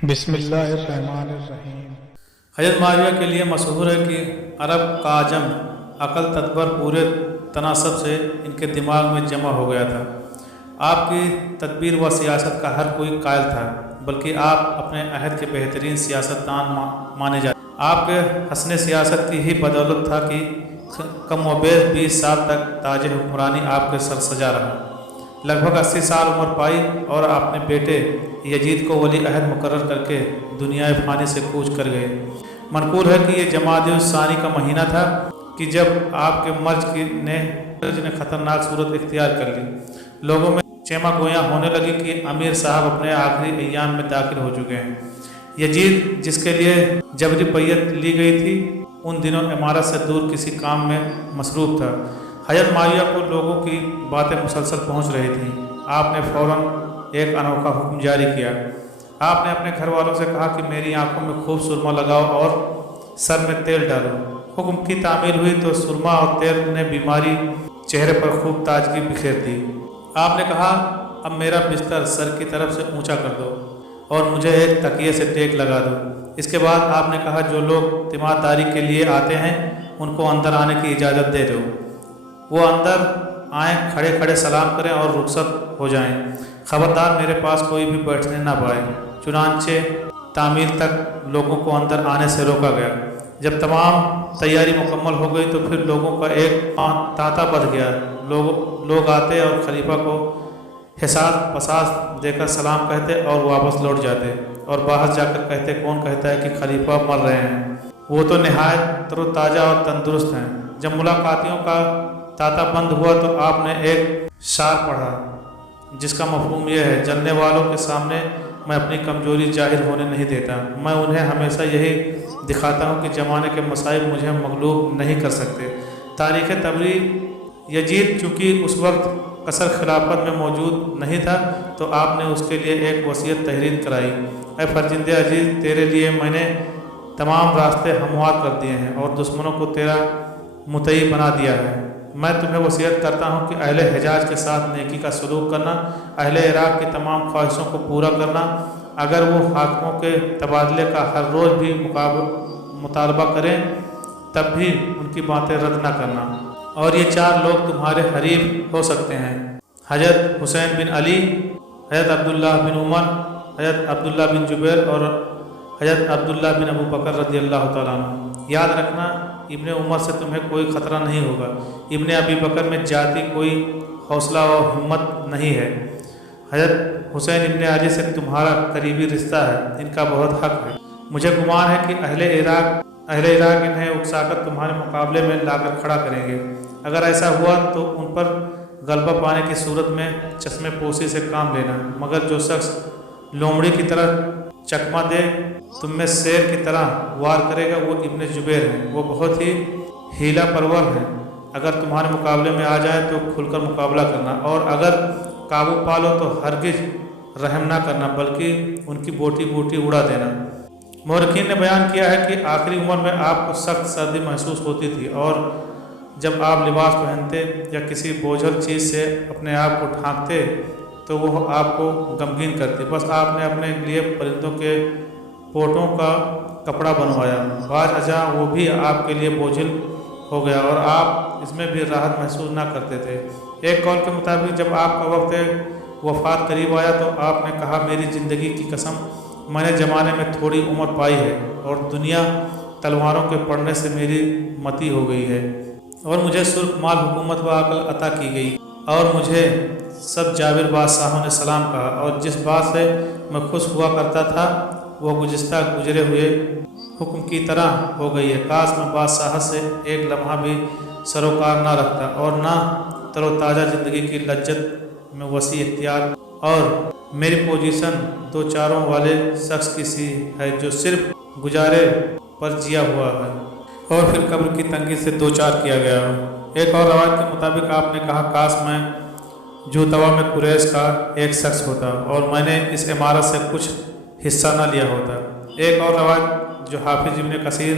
بسم اللہ الرحمن الرحیم۔ حضرت معاویہ کے لیے مشہور ہے کہ عرب کا عجم عقل تدبر پورے تناسب سے ان کے دماغ میں جمع ہو گیا تھا۔ آپ کی تدبیر و سیاست کا ہر کوئی قائل تھا، بلکہ آپ اپنے عہد کے بہترین سیاستدان مانے جاتے۔ آپ کے حسن سیاست کی ہی بدولت تھا کہ کم و بیش 20 سال تک تاج حکمرانی آپ کے سر سجا رہا۔ لگ بھگ 80 سال عمر پائی اور اپنے بیٹے یزید کو ولی عہد مقرر کر کے دنیا فانی سے کوچ کر گئے۔ منقول ہے کہ یہ جمادی الثانی کا مہینہ تھا کہ جب آپ کے مرض نے خطرناک صورت اختیار کر لی۔ لوگوں میں چیمہ گویاں ہونے لگی کہ امیر صاحب اپنے آخری ایام میں داخل ہو چکے ہیں۔ یزید جس کے لیے جبری بیعت لی گئی تھی ان دنوں عمارت سے دور کسی کام میں مصروف تھا۔ حضرت معاویہ کو لوگوں کی باتیں مسلسل پہنچ رہی تھیں۔ آپ نے فوراً ایک انوکھا حکم جاری کیا۔ آپ نے اپنے گھر والوں سے کہا کہ میری آنکھوں میں خوب سرما لگاؤ اور سر میں تیل ڈالو۔ حکم کی تعمیل ہوئی تو سرما اور تیل نے بیماری چہرے پر خوب تازگی بکھیر دی۔ آپ نے کہا اب میرا بستر سر کی طرف سے اونچا کر دو اور مجھے ایک تکیے سے ٹیک لگا دو۔ اس کے بعد آپ نے کہا جو لوگ تیمارداری کے لیے آتے ہیں ان کو اندر آنے کی اجازت دے دو۔ وہ اندر آئیں، کھڑے کھڑے سلام کریں اور رخصت ہو جائیں۔ خبردار میرے پاس کوئی بھی بیٹھنے نہ پائے۔ چنانچہ تعمیل تک لوگوں کو اندر آنے سے روکا گیا۔ جب تمام تیاری مکمل ہو گئی تو پھر لوگوں کا ایک تانتا بڑھ گیا۔ لوگ آتے اور خلیفہ کو حساس پساس دے کر سلام کہتے اور واپس لوٹ جاتے اور باہر جا کر کہتے کون کہتا ہے کہ خلیفہ مر رہے ہیں، وہ تو نہایت تر و تازہ اور تندرست ہیں۔ جب ملاقاتیوں کا تانتا بند ہوا تو آپ نے ایک شعر پڑھا جس کا مفہوم یہ ہے جلنے والوں کے سامنے میں اپنی کمزوری ظاہر ہونے نہیں دیتا، میں انہیں ہمیشہ یہی دکھاتا ہوں کہ زمانے کے مصائب مجھے مغلوب نہیں کر سکتے۔ تاریخ تبری یزید چونکہ اس وقت قصر خلافت میں موجود نہیں تھا تو آپ نے اس کے لیے ایک وصیت تحریر کرائی۔ اے فرزند عزیز، تیرے لیے میں نے تمام راستے ہموار کر دیے ہیں اور دشمنوں کو تیرا مطیع بنا دیا ہے۔ میں تمہیں وصیت کرتا ہوں کہ اہل حجاز کے ساتھ نیکی کا سلوک کرنا، اہل عراق کی تمام خواہشوں کو پورا کرنا، اگر وہ حاکموں کے تبادلے کا ہر روز بھی مطالبہ کریں تب بھی ان کی باتیں رد نہ کرنا، اور یہ 4 لوگ تمہارے حریف ہو سکتے ہیں: حضرت حسین بن علی، حضرت عبداللہ بن عمر، حضرت عبداللہ بن جبیر اور حضرت عبداللہ بن ابو بکر رضی اللہ تعالیٰ عنہ۔ یاد رکھنا ابن عمر سے تمہیں کوئی خطرہ نہیں ہوگا، ابن ابی بکر میں ذاتی کوئی حوصلہ و ہمت نہیں ہے، حضرت حسین ابن علی سے تمہارا قریبی رشتہ ہے، ان کا بہت حق ہے۔ مجھے گمان ہے کہ اہل عراق انہیں اکسا کر تمہارے مقابلے میں لا کر کھڑا کریں گے۔ اگر ایسا ہوا تو ان پر غلبہ پانے کی صورت میں چشمے پوشی سے کام لینا، مگر جو شخص لومڑی کی طرح چکمہ دے تم میں شیر کی طرح وار کرے گا وہ ابن جبیر ہیں، وہ بہت ہی ہیلا پرور ہیں۔ اگر تمہارے مقابلے میں آ جائیں تو کھل کر مقابلہ کرنا، اور اگر قابو پالو تو ہرگز رحم نہ کرنا بلکہ ان کی بوٹی بوٹی اڑا دینا۔ مورخین نے بیان کیا ہے کہ آخری عمر میں آپ کو سخت سردی محسوس ہوتی تھی اور جب آپ لباس پہنتے یا کسی بوجھل چیز سے اپنے آپ کو ڈھانکتے تو وہ آپ کو غمگین کرتی۔ بس آپ نے اپنے لیے پرندوں کے پوٹوں کا کپڑا بنوایا، بعض اجزاء وہ بھی آپ کے لیے بوجھل ہو گیا اور آپ اس میں بھی راحت محسوس نہ کرتے تھے۔ ایک قول کے مطابق جب آپ کا وقت وفات قریب آیا تو آپ نے کہا میری زندگی کی قسم، میں نے زمانے میں تھوڑی عمر پائی ہے اور دنیا تلواروں کے پڑنے سے میری متی ہو گئی ہے، اور مجھے سرخ مال حکومت و عقل عطا کی گئی، اور مجھے سب جابر بادشاہوں نے سلام کہا، اور جس بات سے میں خوش ہوا کرتا تھا وہ گزشتہ گزرے ہوئے حکم کی طرح ہو گئی ہے۔ کاش میں بادشاہت سے ایک لمحہ بھی سروکار نہ رکھتا اور نہ تر و تازہ زندگی کی لذت میں وسیع اختیار، اور میری پوزیشن 2 چاروں والے شخص کی سی ہے جو صرف گزارے پر جیا ہوا ہے اور پھر قبر کی تنگی سے 2 چار کیا گیا ہو۔ ایک اور روایت کے مطابق آپ نے کہا کاش میں جوتوا میں قریش کا ایک شخص ہوتا اور میں نے اس عمارت سے کچھ حصہ نہ لیا ہوتا۔ ایک اور روایت جو حافظ ابن کثیر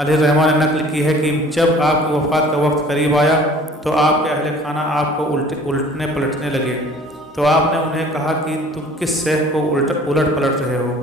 علیہ الرحمہ نے نقل کی ہے کہ جب آپ کی وفات کا وقت قریب آیا تو آپ کے اہل خانہ آپ کو الٹنے پلٹنے لگے، تو آپ نے انہیں کہا کہ تم کس شے کو الٹ پلٹ رہے ہو؟